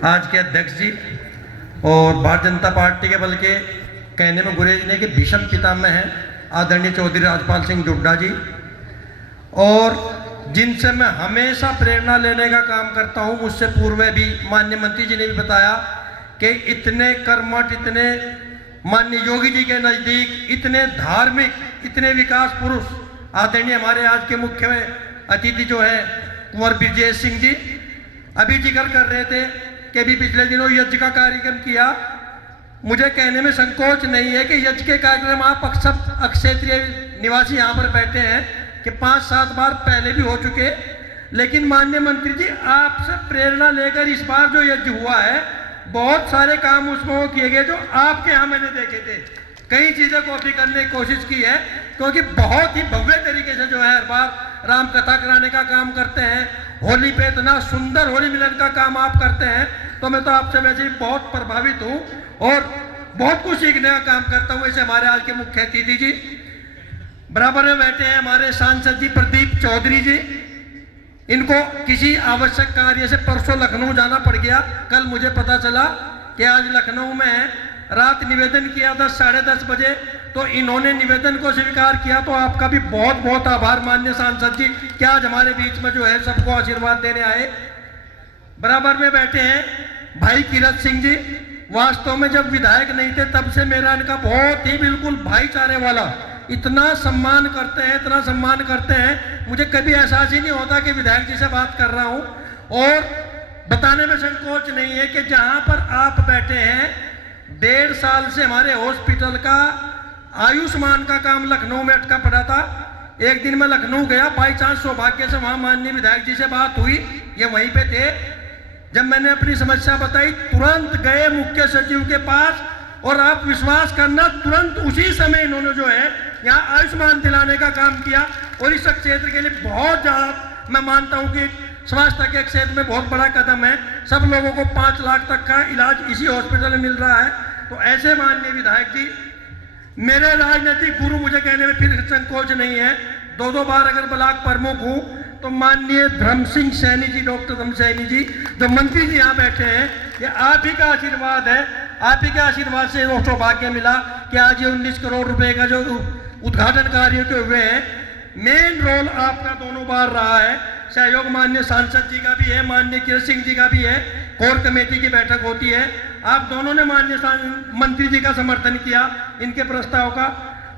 आज के अध्यक्ष जी और भारतीय जनता पार्टी के बल्कि कहने में गुरेजने के भीषम पितामह हैं आदरणीय चौधरी राजपाल सिंह जुड्डा जी, और जिनसे मैं हमेशा प्रेरणा लेने का काम करता हूं। मुझसे पूर्व भी माननीय मंत्री जी ने भी बताया कि इतने कर्मठ, इतने माननीय योगी जी के नज़दीक, इतने धार्मिक, इतने विकास पुरुष आदरणीय हमारे आज के मुख्य अतिथि जो है कुंवर ब्रजेश सिंह जी अभी जिक्र कर रहे थे कि भी पिछले दिनों यज्ञ का कार्यक्रम किया। मुझे कहने में संकोच नहीं है कि यज्ञ के कार्यक्रम आप अक्सर क्षेत्रीय निवासी यहाँ पर बैठे हैं कि 5-7 बार पहले भी हो चुके, लेकिन माननीय मंत्री जी आपसे प्रेरणा लेकर इस बार जो यज्ञ हुआ है बहुत सारे काम उसमें किए गए जो आपके यहाँ मैंने देखे थे। कई चीज़ें कॉपी करने की कोशिश की है, क्योंकि बहुत ही भव्य तरीके से जो है हर बार राम कथा कराने का काम करते हैं, होली पे इतना सुंदर होली मिलन का काम आप करते हैं, तो मैं तो आपसे वैसे ही बहुत प्रभावित हूँ और बहुत कुछ सीखने का काम करता हूँ। ऐसे हमारे आज के मुख्य अतिथि जी बराबर में बैठे हैं हमारे सांसद जी प्रदीप चौधरी जी। इनको किसी आवश्यक कार्य से परसों लखनऊ जाना पड़ गया। कल मुझे पता चला कि आज लखनऊ में रात निवेदन किया था 10:30 बजे, तो इन्होंने निवेदन को स्वीकार किया। तो आपका भी बहुत बहुत आभार माननीय सांसद जी कि आज हमारे बीच में जो है सबको आशीर्वाद देने आए। बराबर में बैठे हैं भाई किरत सिंह जी। वास्तव में जब विधायक नहीं थे तब से मेरा इनका बहुत ही बिल्कुल भाईचारे वाला, इतना सम्मान करते हैं, इतना सम्मान करते हैं, मुझे कभी एहसास ही नहीं होता कि विधायक जी से बात कर रहा हूं। और बताने में संकोच नहीं है कि जहां पर आप बैठे हैं 1.5 साल से हमारे हॉस्पिटल का आयुष्मान का काम लखनऊ में अटका पड़ा था। एक दिन मैं लखनऊ गया, बाई चांस सौभाग्य से वहां माननीय विधायक जी से बात हुई, ये वहीं पे थे। जब मैंने अपनी समस्या बताई तुरंत गए मुख्य सचिव के पास, और आप विश्वास करना तुरंत उसी समय इन्होंने जो है यहाँ आयुष्मान दिलाने का काम किया। और इस क्षेत्र के लिए बहुत ज़्यादा मैं मानता हूँ कि स्वास्थ्य के क्षेत्र में बहुत बड़ा कदम है। सब लोगों को 5 लाख तक का इलाज इसी हॉस्पिटल में मिल रहा है। तो ऐसे माननीय विधायक जी मेरे राजनीतिक गुरु, मुझे कहने में फिर संकोच नहीं है, 2 बार अगर ब्लॉक प्रमुख हूँ तो माननीय धर्म सिंह सैनी जी, डॉक्टर धर्म सैनी जी जो मंत्री जी यहाँ बैठे हैं, ये आप ही का आशीर्वाद है। आप ही के आशीर्वाद से सौभाग्य मिला कि आज ये 19 करोड़ रुपए का जो उद्घाटन कार्य के हुए हैं, मेन रोल आपका दोनों बार रहा है। सहयोग माननीय सांसद जी का भी है, माननीय किरत सिंह जी का भी है। कोर कमेटी की बैठक होती है, आप दोनों ने माननीय मंत्री जी का समर्थन किया इनके प्रस्ताव का।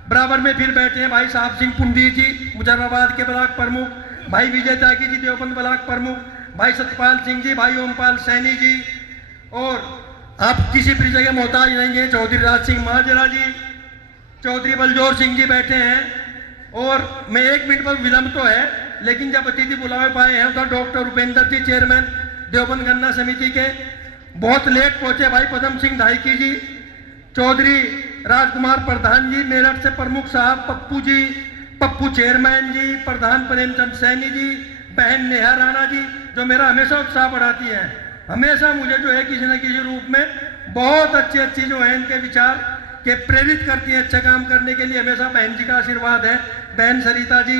बराबर में फिर बैठे हैं भाई साहब सिंह पुंडी जी मुजफ्फराबाद के ब्लॉक प्रमुख, भाई विजय त्यागी जी देवबंद ब्लॉक प्रमुख, भाई सतपाल सिंह जी, भाई ओमपाल सैनी जी, और आप किसी भी जगह मोहताज नहीं है चौधरी राज सिंह महाजरा जी, चौधरी बलजोर सिंह जी बैठे हैं। और मैं 1 मिनट पर विलंब तो है, लेकिन जब अतिथि बुलावे पाए हैं उधर डॉक्टर उपेंद्र जी चेयरमैन देवबंद गन्ना समिति के बहुत लेट पहुंचे, भाई पदम सिंह ढाईकी जी, चौधरी राजकुमार प्रधान जी मेरठ से प्रमुख साहब, पप्पू जी, पप्पू चेयरमैन जी, प्रधान प्रेमचंद सैनी जी, बहन नेहा राणा जी जो मेरा हमेशा उत्साह बढ़ाती है। हमेशा मुझे जो है किसी न किसी रूप में बहुत अच्छी जो है इनके विचार के प्रेरित करती हैं अच्छा काम करने के लिए। हमेशा बहन जी का आशीर्वाद है, बहन सरिता जी,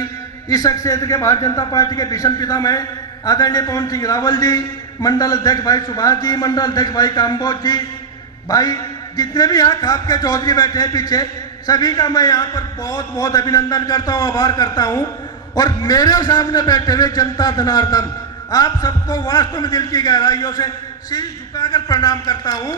इस क्षेत्र के भारतीय जनता पार्टी के भीषण पितामह आदरणीय पवन सिंह रावल जी, मंडल अध्यक्ष भाई सुभाष जी, मंडल अध्यक्ष भाई काम्बोज जी, भाई जितने भी यहाँ खाप के चौधरी बैठे हैं पीछे, सभी का मैं यहाँ पर बहुत बहुत अभिनंदन करता हूँ, आभार करता हूँ। और मेरे सामने बैठे हुए जनता जनार्दन, आप सबको वास्तव में दिल की गहराइयों से सिर झुकाकर प्रणाम करता हूँ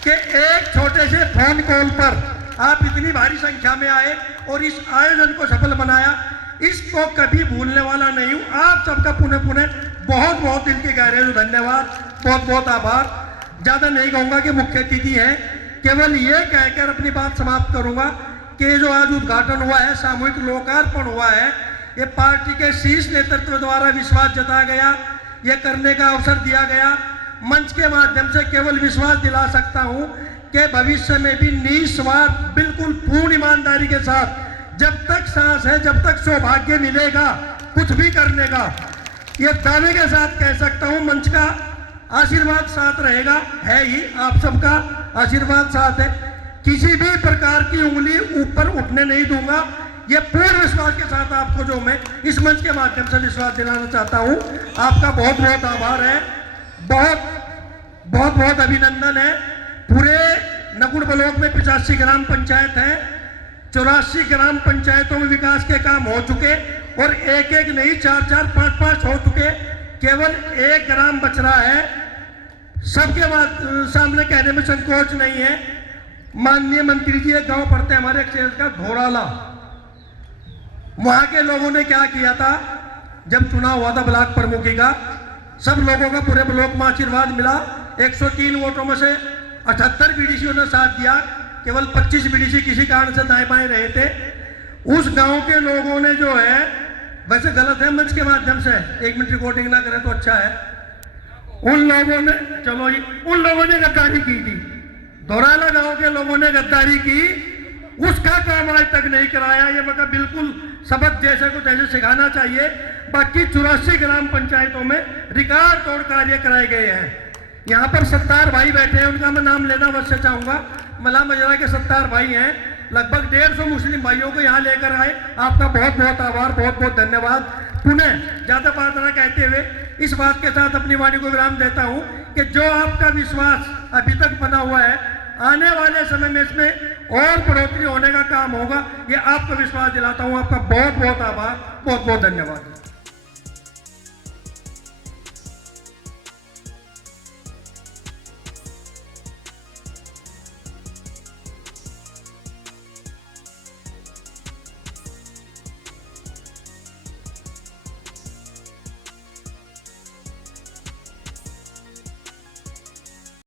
कि एक छोटे से फोन कॉल पर आप इतनी भारी संख्या में आए और इस आयोजन को सफल बनाया, इसको कभी भूलने वाला नहीं हूँ। आप सबका पुनः बहुत बहुत दिल की गहराइयों से धन्यवाद, बहुत बहुत आभार। ज़्यादा नहीं कहूँगा कि मुख्य अतिथि हैं, केवल ये कहकर अपनी बात समाप्त करूँगा कि जो आज उद्घाटन हुआ है, सामूहिक लोकार्पण हुआ है, ये पार्टी के शीर्ष नेतृत्व द्वारा विश्वास जताया गया, ये करने का अवसर दिया गया। मंच के माध्यम से केवल विश्वास दिला सकता हूं कि भविष्य में भी निस्वार्थ, बिल्कुल पूर्ण ईमानदारी के साथ जब तक सांस है, जब तक सौभाग्य मिलेगा कुछ भी करने का, ये दावे के साथ कह सकता हूं। मंच का आशीर्वाद साथ रहेगा, है ही, आप सबका आशीर्वाद साथ है। किसी भी प्रकार की उंगली ऊपर उठने नहीं दूंगा, ये पूर्ण विश्वास के साथ आपको जो मैं इस मंच के माध्यम से विश्वास दिलाना चाहता हूं। आपका बहुत बहुत आभार है, बहुत बहुत बहुत अभिनंदन है। पूरे नकुड़ ब्लॉक में 85 ग्राम पंचायत है, 84 ग्राम पंचायतों में विकास के काम हो चुके और एक एक नहीं 4-4, 5-5 हो चुके। केवल 1 ग्राम बच रहा है। सबके सामने कहने में संकोच नहीं है। माननीय मंत्री जी एक गांव पड़ते हैं हमारे एक्सचेंज का घोराला, वहां के लोगों ने क्या किया था, जब चुनाव हुआ था ब्लॉक प्रमुखी का, सब लोगों का पूरे ब्लॉक में आशीर्वाद मिला। 103 वोटों में से 78 बीडीसी ने साथ दिया, केवल 25 बीडीसी किसी कारण से दाएं बाएं रहे थे। उस गांव के लोगों ने जो है, वैसे गलत है मंच के माध्यम से 1 मिनट रिकॉर्डिंग ना करें तो अच्छा है, उन लोगों ने, चलो जी, उन लोगों ने गद्दारी की थी। धोराला गांव के लोगों ने गद्दारी की, उसका काम आज तक नहीं कराया। ये मतलब बिल्कुल सबक जैसे को तैसे सिखाना चाहिए। बाकी 84 ग्राम पंचायतों में रिकॉर्ड तोड़ कार्य कराए गए हैं। यहाँ पर सत्तार भाई बैठे हैं, उनका मैं नाम लेना अवश्य चाहूंगा। मला मजरा के सत्तार भाई हैं, लगभग 150 मुस्लिम भाइयों को यहाँ लेकर आए। आपका बहुत बहुत आभार, बहुत बहुत धन्यवाद। पुनः ज्यादा बात ना कहते हुए इस बात के साथ अपनी वाणी को विराम देता हूँ कि जो आपका विश्वास अभी तक बना हुआ है, आने वाले समय में इसमें और बढ़ोतरी होने का काम होगा, ये आपको विश्वास दिलाता हूँ। आपका बहुत बहुत आभार, बहुत बहुत धन्यवाद।